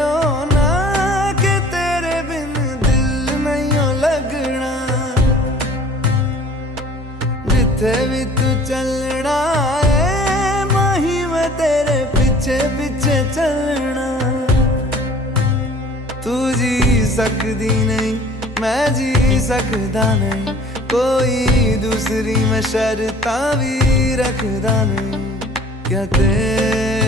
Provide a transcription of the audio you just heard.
ओ ना कि तेरे बिन दिल नहीं लगना। जिथे भी तू चलना है माही मैं तेरे पीछे पीछे चलना। तू जी सकदी नहीं मैं जी सकदा नहीं, कोई दूसरी मैं शर्तां भी रखदा नहीं। क्या तेरे